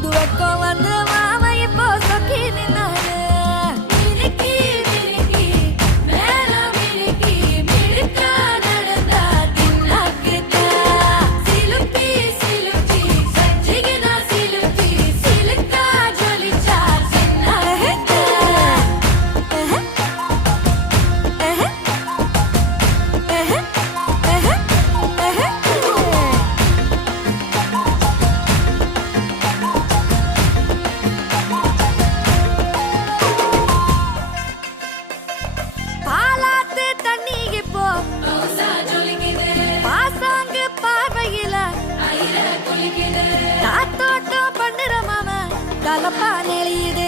Kudu ekolan dalam dalla panelide.